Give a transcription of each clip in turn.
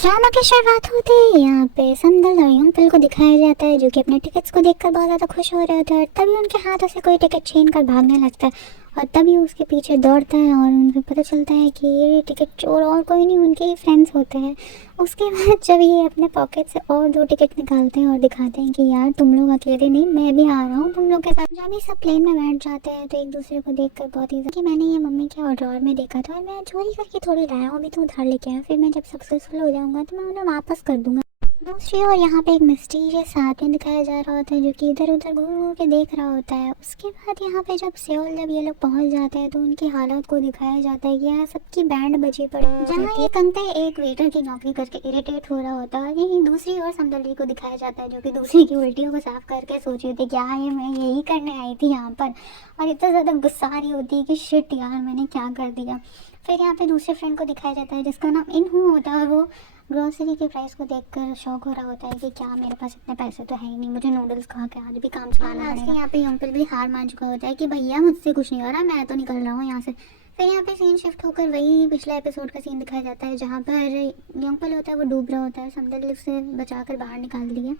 Drama की शुरुआत होते ही यहाँ पे संदल और यंगपल को दिखाया जाता है, जो कि अपने टिकट्स को देखकर बहुत ज़्यादा खुश हो रहे होते हैं। और तभी उनके हाथों से कोई टिकट छीन कर भागने लगता है और तभी उसके पीछे दौड़ता है और उनको पता चलता है कि ये टिकट चोर और कोई नहीं, उनके ही फ्रेंड्स होते हैं। उसके बाद जब ये अपने पॉकेट से और 2 टिकट निकालते हैं और दिखाते हैं कि यार तुम लोग अकेले नहीं, मैं भी आ रहा हूँ तुम लोग के साथ। जब ये सब प्लेन में बैठ जाते हैं तो एक दूसरे को देखकर बहुत ही कि मैंने ये मम्मी के और ड्रॉर में देखा था और मैं चोरी करके थोड़ी लाया हूँ, अभी तो उधार लेके आया, फिर मैं जब सक्सेसफुल हो जाऊंगा तो मैं उन्हें वापस कर दूंगा। दूसरी ओर यहाँ पे एक मिस्टीरियस आदमी दिखाया जा रहा होता है, जो कि इधर उधर घूर घूर के देख रहा होता है। उसके बाद यहाँ पे जब सियोल जब ये लोग पहुंच जाते हैं तो उनकी हालत को दिखाया जाता है कि यहाँ सबकी बैंड बजी पड़ी जहाँ ये कंते एक वेटर की नौकरी करके इरिटेट हो रहा होता है। यही दूसरी ओर समदली को दिखाया जाता है, जो कि दूसरी की उल्टियों को साफ करके सोच रही थी क्या ये मैं यही करने आई थी यहाँ पर, और इतना ज़्यादा गुस्सा आ रही होती है कि शिट यार मैंने क्या कर दिया। फिर यहाँ पे दूसरे फ्रेंड को दिखाया जाता है जिसका नाम इनहू होता है, और वो ग्रोसरी के प्राइस को देखकर शौक हो रहा होता है कि क्या मेरे पास इतने पैसे तो है ही नहीं, मुझे नूडल्स खा के आज भी काम चलाना पड़ेगा। यहाँ पे अंकल भी हार मान चुका होता है कि भैया मुझसे कुछ नहीं हो रहा, मैं तो निकल रहा हूँ यहाँ से। फिर यहाँ पे सीन शिफ्ट होकर वही पिछले एपिसोड का सीन दिखाया जाता है जहाँ पर यंगपल होता है वो डूब रहा होता है, समदल से बचाकर बाहर निकाल दिया।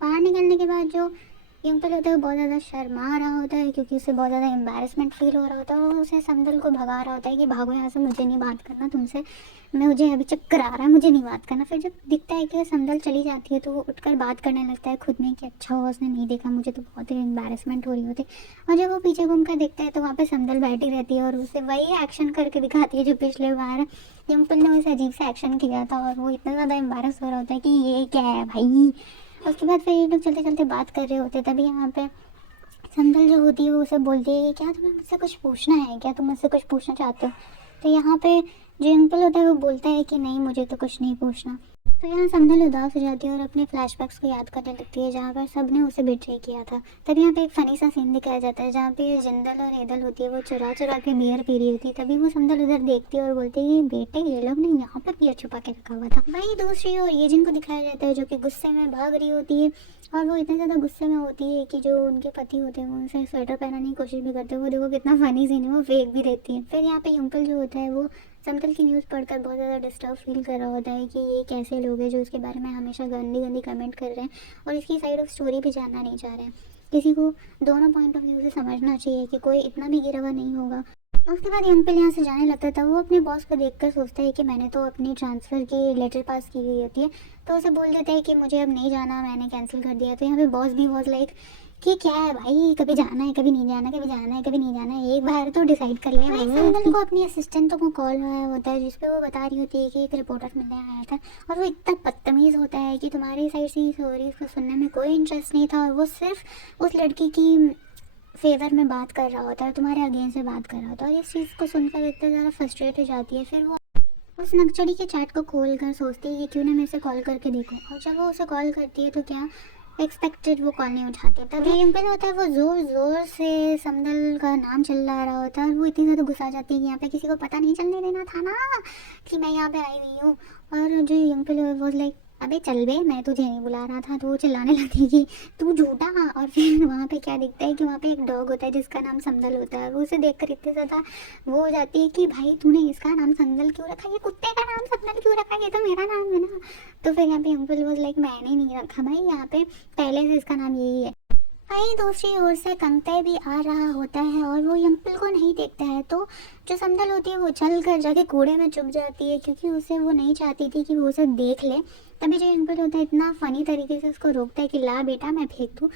बाहर निकलने के बाद जो यंगपल होता है वो बहुत ज़्यादा शर्मा रहा होता है क्योंकि उसे बहुत ज़्यादा एम्बैरेसमेंट फील हो रहा होता है और उसे समदल को भगा रहा होता है कि भागो यहाँ से, मुझे नहीं बात करना तुमसे, मुझे अभी चक्कर आ रहा है, मुझे नहीं बात करना। फिर जब दिखता है कि समदल चली जाती है तो वो उठकर बात करने लगता है खुद में कि अच्छा हुआ उसने नहीं देखा, मुझे तो बहुत ही एम्बैरेसमेंट हो रही होती। और जब वो पीछे घूमकर देखता है तो वहाँ पे समदल बैठी रहती है और उसे वही एक्शन करके दिखाती है जो पिछले बार यंगपल ने उसे अजीब से एक्शन किया था और वो इतना ज़्यादा एम्बैरस हो रहा होता है कि ये क्या है भाई। उसके बाद फिर ये लोग चलते चलते बात कर रहे होते, तभी यहाँ पे संदल जो होती है वो उसे बोलती है कि क्या तुम्हें मुझसे कुछ पूछना है, क्या तुम मुझसे कुछ पूछना चाहते हो। तो यहाँ पे जो अंकल होता है वो बोलता है कि नहीं मुझे तो कुछ नहीं पूछना। तो यहाँ संदल उदास हो जाती है और अपने फ्लैशबैक्स को याद करने लगती है जहाँ पर सब ने उसे बिट्रे किया था। तब यहाँ पे एक फनी सा सीन दिखाया जाता है जहाँ पे जिंदल और हेदल होती है वो चुरा चुरा के बियर पी रही होती है। तभी वो संदल उधर देखती है और बोलती है कि बेटे ये लोग ने यहाँ पर बियर छुपा के रखा हुआ था। वहीं दूसरी ओर ये जिनको दिखाया जाता है जो कि गुस्से में भाग रही होती है और वो इतने ज़्यादा गुस्से में होती है कि जो उनके पति होते हैं वो उनसे स्वेटर पहनाने की कोशिश भी करते हैं। वो देखो कितना फनी सीन है, वो फेंक भी देती है। फिर यहाँ पे अंकल जो होता है वो समतल की न्यूज़ पढ़कर बहुत ज़्यादा डिस्टर्ब फील कर रहा होता है कि ये कैसे लोग हैं जो इसके बारे में हमेशा गंदी गंदी कमेंट कर रहे हैं और इसकी साइड ऑफ स्टोरी भी जानना नहीं चाह रहे हैं। किसी को दोनों पॉइंट ऑफ व्यू से समझना चाहिए कि कोई इतना भी गिरा हुआ नहीं होगा। उसके बाद यंगपल यहाँ से जाने लगता था। वो अपने बॉस को देखकर सोचता है कि मैंने तो अपनी ट्रांसफ़र की लेटर पास की हुई होती है, तो उसे बोल देता है कि मुझे अब नहीं जाना, मैंने कैंसिल कर दिया। तो यहाँ पे बॉस भी वॉज लाइक कि क्या है भाई, कभी जाना है कभी नहीं जाना, कभी जाना है कभी नहीं जाना है, एक बार तो डिसाइड कर लिया। भाई संदल को अपनी असिस्टेंटों को कॉल आया होता है जिसपे वो बता रही होती है कि एक रिपोर्टर मिलने आया था और वो इतना बदतमीज़ होता है कि तुम्हारी साइड से स्टोरीज को सुनने में कोई इंटरेस्ट नहीं था और वो सिर्फ उस लड़की की फेवर में बात कर रहा होता है, तुम्हारे अगेंस्ट में बात कर रहा होता है। और इस चीज़ को सुनकर इतना ज़्यादा फ्रस्ट्रेट हो जाती है। फिर वो उस नक्सड़ी के चैट को खोल कर सोचती है कि क्यों ना मेरे से कॉल करके देखो, और जब वो उसे कॉल करती है तो क्या एक्सपेक्टेड वो कॉल नहीं उठाते। तभी एम्पल होता है वो ज़ोर ज़ोर से समदल का नाम चिल्ला रहा होता है और वो इतनी ज़्यादा गुस्सा जाती है कि यहाँ पे किसी को पता नहीं चलने देना था ना कि मैं यहाँ पे आई हुई हूँ। और जो एम्पल वो लाइक अबे चल बे, मैं तुझे नहीं बुला रहा था। तो वो चिल्लाने लगती है कि तू झूठा। और फिर वहाँ पे क्या दिखता है कि वहाँ पे एक डॉग होता है जिसका नाम समदल होता है। वो उसे देखकर इतने ज़्यादा वो हो जाती है कि भाई तूने इसका नाम समदल क्यों रखा, ये कुत्ते का नाम समदल क्यों रखा, ये तो मेरा नाम है ना। तो फिर यहाँ पे अंकल वॉज लाइक मैंने नहीं रखा भाई, यहाँ पे पहले से इसका नाम यही है। वहीं दूसरी ओर से कंते भी आ रहा होता है और वो अंकल को नहीं देखता है, तो जो समदल होती है वो चल कर जाके कूड़े में चुप जाती है क्योंकि उसे वो नहीं चाहती थी कि वो उसे देख ले। तभी जो अंकल होता है इतना फनी तरीके से उसको रोकता है कि ला बेटा मैं फेंक दूँ।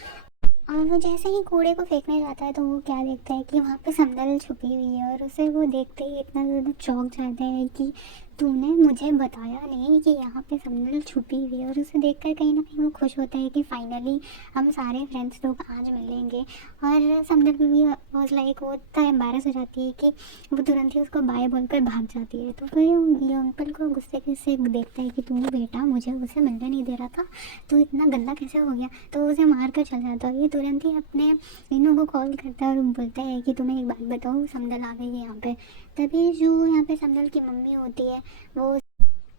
और वो जैसे ही कूड़े को फेंकने जाता है तो वो क्या देखता है कि वहाँ पे समदल छुपी हुई है और उसे वो देखते ही इतना ज़्यादा चौंक जाता है कि तूने मुझे बताया नहीं कि यहाँ पे समदल छुपी हुई है। और उसे देखकर कहीं ना कहीं वो खुश होता है कि फाइनली हम सारे फ्रेंड्स लोग आज मिलेंगे। और समदल भी वॉज लाइक वो इतना एम्बैरस हो जाती है कि वो तुरंत ही उसको बाय बोलकर भाग जाती है। तो फिर ये अंकल को गुस्से से देखता है कि तू बेटा मुझे उसे मिलने नहीं दे रहा था, तू इतना गंदा कैसे हो गया। तो उसे मार कर चल जाता है। ये तुरंत ही अपने इनों को कॉल करता है और बोलता है कि तुम्हें एक बात बताओ, समदल आ गई है यहाँ पे। तभी जो यहाँ पे समदल की मम्मी होती है वो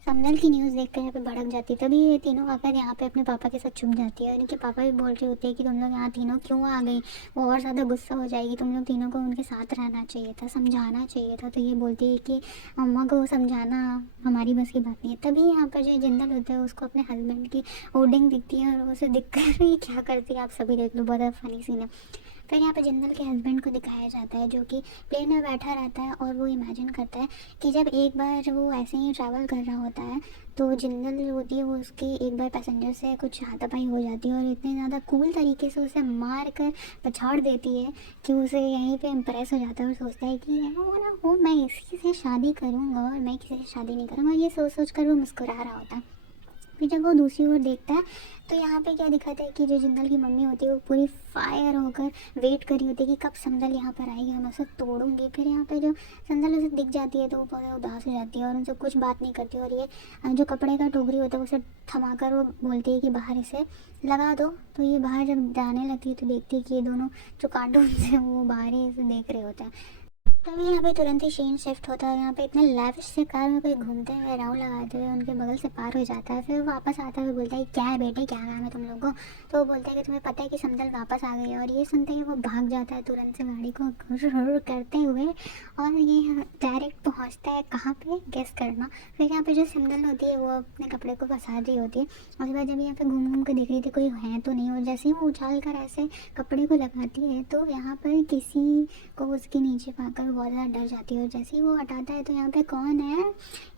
समदल की न्यूज़ देखकर यहाँ पे भड़क जाती है। तभी ये तीनों आकर यहाँ पे अपने पापा के साथ छुप जाती है और इनके पापा भी बोल रहे होते हैं कि तुम लोग यहाँ तीनों क्यों आ गई, वो और ज़्यादा गुस्सा हो जाएगी, तुम लोग तीनों को उनके साथ रहना चाहिए था, समझाना चाहिए था। तो ये बोलती है कि अम्मा को समझाना हमारी बस की बात नहीं है। तभी यहाँ पर जो जिंदल होता है उसको अपने हस्बैंड की होर्डिंग दिखती है और उसे दिख कर ये क्या करती है आप सभी देख लो, बहुत फनी सीन है। फिर यहाँ पे जिंदल के हस्बैंड को दिखाया जाता है जो कि प्लेन में बैठा रहता है और वो इमेजिन करता है कि जब एक बार वो ऐसे ही ट्रैवल कर रहा होता है तो जिंदल जो होती है वो उसकी एक बार पैसेंजर से कुछ हाथापाई हो जाती है और इतने ज़्यादा कूल तरीके से उसे मार कर पछाड़ देती है कि उसे यहीं पे इम्प्रेस हो जाता है और सोचता है कि हो ना हो मैं इसी से शादी करूँगा और मैं किसी से शादी नहीं करूँगा। ये सोच सोच कर वो मुस्कुरा रहा होता है। फिर जब वो दूसरी ओर देखता है तो यहाँ पे क्या दिखाता है कि जो जिंदल की मम्मी होती है वो पूरी फायर होकर वेट कर रही होती है कि कब समदल यहाँ पर आएगी और मैं उसे तोड़ूंगी। फिर यहाँ पे जो समदल उसे दिख जाती है तो वो बहुत उदास हो जाती है और उनसे कुछ बात नहीं करती और ये जो कपड़े का टोकरी होता है उसे थमाकर वो बोलती है कि बाहर इसे लगा दो। तो ये बाहर जब जाने लगती है तो देखती है कि ये दोनों जो कार्टून है वो बाहर ही इसे देख रहे होते हैं। तभी यहाँ पे तुरंत ही सीन शिफ्ट होता है। यहाँ पे इतने लैविश से कार में कोई घूमते हुए राउंड लगाते हुए उनके बगल से पार हो जाता है। फिर वो वापस आता है, बोलता है क्या है बेटे, क्या नाम है तुम लोग को। तो वो बोलता है कि तुम्हें पता है कि समदल वापस आ गई है। और ये सुनते ही वो भाग जाता है तुरंत से गाड़ी को घुर करते हुए और ये डायरेक्ट पहुँचता है कहाँ पे, गेस करना। फिर यहाँ पे जो समदल होती है वो अपने कपड़े को फंसा रही होती है और उसके बाद जब यहाँ पे घूम घूम के देख रही थी कोई है तो नहीं, और जैसे ही वो उछाल कर ऐसे कपड़े को लगाती है तो यहाँ पर किसी को उसके नीचे पाकर बहुत ज़्यादा डर जाती है। और जैसे ही वो हटाता है तो यहाँ पे कौन है,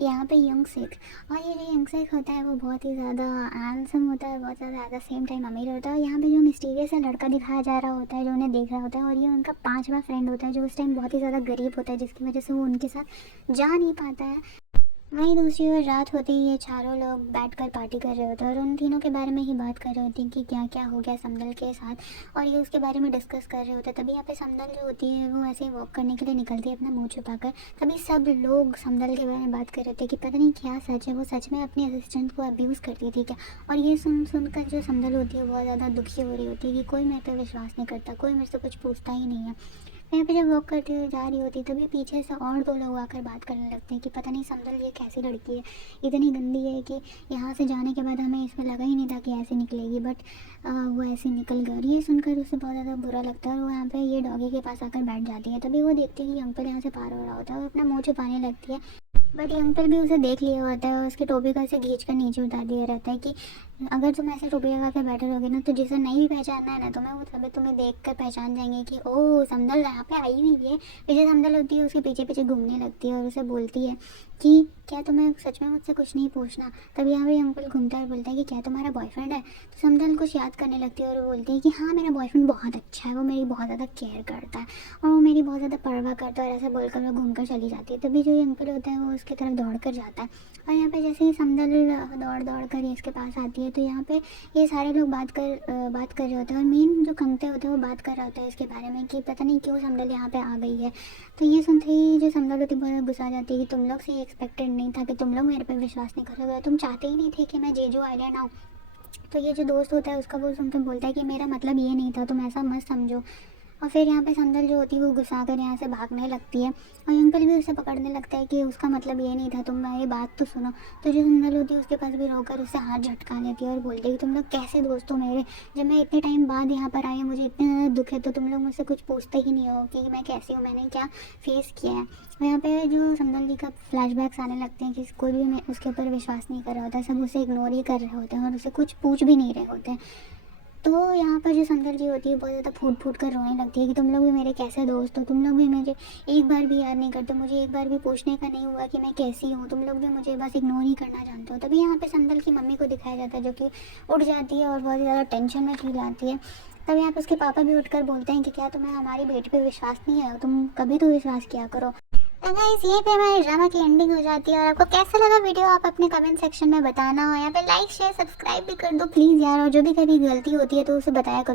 यहाँ पे यंग शेख। और ये जो यंग शेख होता है वो बहुत ही ज़्यादा हैंडसम होता है, बहुत ज़्यादा एट द सेम टाइम अमीर होता है। यहाँ पे जो मिस्टीरियस सा लड़का दिखाया जा रहा होता है जो उन्हें देख रहा होता है और ये उनका 5वां फ्रेंड होता है जो उस टाइम बहुत ही ज़्यादा गरीब होता है जिसकी वजह से वो उनके साथ जा नहीं पाता है। वहीं दूसरी ओर रात होते ही ये चारों लोग बैठकर पार्टी कर रहे होते हैं और उन तीनों के बारे में ही बात कर रहे होते हैं कि क्या क्या हो गया समदल के साथ और ये उसके बारे में डिस्कस कर रहे होते हैं। तभी यहाँ पे समदल जो होती है वो ऐसे ही वॉक करने के लिए निकलती है अपना मुंह छुपाकर। तभी सब लोग समदल के बारे में बात कर रहे थे कि पता नहीं क्या सच है, वो सच में अपने असिस्टेंट को अब्यूज़ करती थी क्या। और ये सुनकर जो समदल होती है बहुत ज़्यादा दुखी हो रही होती है कि कोई मेरे पर विश्वास नहीं करता, कोई मेरे से कुछ पूछता ही नहीं है। यहाँ पे जब वॉक करते हुए जा रही होती तभी पीछे से और 2 लोग आकर बात करने लगते हैं कि पता नहीं समदल ये कैसी लड़की है, इतनी गंदी है कि यहाँ से जाने के बाद हमें इसमें लगा ही नहीं था कि ऐसे निकलेगी, बट वो ऐसे निकल गई। और ये सुनकर उसे बहुत ज़्यादा बुरा लगता है और वो यहाँ पे ये डॉगी के पास आकर बैठ जाती है। तभी वो देखती है कि अंकल यहाँ से पार हो रहा होता है, वो अपना मुँह छुपाने लगती है बट ये अंकल भी उसे देख लिया होता है और उसकी टोपी का ऐसे खींच कर नीचे उतार दिया रहता है कि अगर तुम ऐसे टोपी लगा के बैठे रहोगे ना तो जिसे नहीं भी पहचानना है ना तुम्हें, वो सभी तुम्हें देख कर पहचान जाएंगे कि ओह समदल यहाँ पे आई हुई है। फिर जो समदल होती है उसके पीछे पीछे घूमने लगती है और उसे बोलती है कि क्या तुम्हें सच में मुझसे कुछ नहीं पूछना। तभी यहाँ पे अंकल घूमता है और बोलता है कि क्या तुम्हारा बॉयफ्रेंड है। तो समदल कुछ याद करने लगती है और वो बोलती है कि हाँ मेरा बॉयफ्रेंड बहुत अच्छा है, वो मेरी बहुत ज़्यादा केयर करता है और वो मेरी बहुत ज़्यादा परवाह करता है। और ऐसे बोलकर वो घूम कर चली जाती है। तभी जो ये अंकल होता है वो उसकी तरफ दौड़ कर जाता है और यहाँ पे जैसे ही समदल दौड़ दौड़ कर इसके पास आती है तो यहाँ पे ये सारे लोग बात कर रहे होते हैं और मेन जो कंगते होते हैं वो बात कर रहा होता है इसके बारे में कि पता नहीं क्यों समदल यहाँ पे आ गई है। तो ये सुनते ही जो समदल होती है बहुत गुस्सा आ जाती है कि तुम लोग से एक्सपेक्टेड नहीं था कि तुम लोग मेरे पे विश्वास नहीं करोगे, तुम चाहते ही नहीं थे कि मैं जेजू आइलैंड आऊँ। तो ये जो दोस्त होता है उसका वो सुनकर बोलता है कि मेरा मतलब ये नहीं था, तुम ऐसा मत समझो। और फिर यहाँ पे समदल जो होती है वो गुस्सा कर यहाँ से भागने लगती है और अंकल भी उसे पकड़ने लगता है कि उसका मतलब ये नहीं था, तुम मेरी बात तो सुनो। तो जो समदल होती है उसके पास भी रोकर उससे हाथ झटका लेती है और बोलती है कि तुम लोग कैसे दोस्त हो मेरे, जब मैं इतने टाइम बाद यहाँ पर आई हूँ मुझे इतना दुख है तो तुम लोग मुझसे कुछ पूछते ही नहीं हो कि मैं कैसी हूँ, मैंने क्या फेस किया है। और यहाँ पे जो समदल जी का फ्लैशबैक्स आने लगते हैं कि कोई भी उसके ऊपर विश्वास नहीं कर रहा होता, सब उसे इग्नोर ही कर रहे होते हैं और उसे कुछ पूछ भी नहीं रहे होते। तो यहाँ पर जो समदल जी होती है बहुत ज़्यादा फूट फूट कर रोने लगती है कि तुम लोग भी मेरे कैसे दोस्त हो, तुम लोग भी मुझे एक बार भी याद नहीं करते, मुझे एक बार भी पूछने का नहीं हुआ कि मैं कैसी हूँ, तुम लोग भी मुझे बस इग्नोर ही करना जानते हो। तभी यहाँ पे समदल की मम्मी को दिखाया जाता है जो कि उठ जाती है और बहुत ज़्यादा टेंशन में फील आती है। तब यहाँ पे उसके पापा भी उठकर बोलते हैं कि क्या तुम्हें हमारी बेटी पे विश्वास नहीं है, तुम कभी तो विश्वास किया करो। तो गाइस यहीं पे हमारे ड्रामा की एंडिंग हो जाती है और आपको कैसा लगा वीडियो आप अपने कमेंट सेक्शन में बताना। और यहाँ पे लाइक शेयर सब्सक्राइब भी कर दो प्लीज़ यार, और जो भी कभी गलती होती है तो उसे बताया करो।